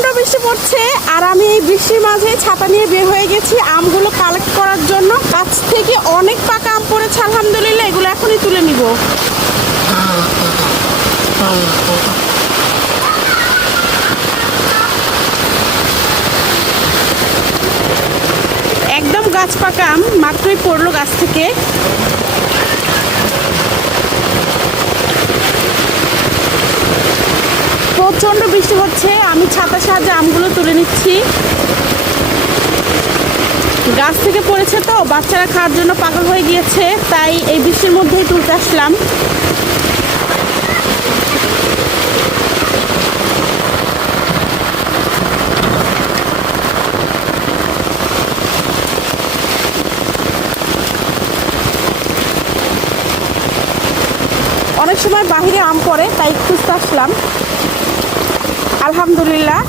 প্রচন্ড বৃষ্টি পড়ছে আর আমি এই বৃষ্টির মাঝে ছাতা নিয়ে বের হয়ে গেছি আমগুলো কালেক্ট করার জন্য। গাছ থেকে অনেক পাকা আম পড়েছে আলহামদুলিল্লাহ, এগুলো এখনই তুলে নিব। একদম গাছ পাকা আম মাত্রই পড়লো গাছ থেকে। প্রচন্ড বৃষ্টি হচ্ছে, আমি ছাতার সাহায্যে আমগুলো তুলে নিচ্ছি। গাছ থেকে পড়েছে তো বাচ্চারা খাওয়ার জন্য পাগল হয়ে গিয়েছে, তাই এই বৃষ্টির মধ্যেই তুলতে আসলাম। অনেক সময় বাহিরে আম পড়ে তাই খুঁজতে আসলাম। আলহামদুলিল্লাহ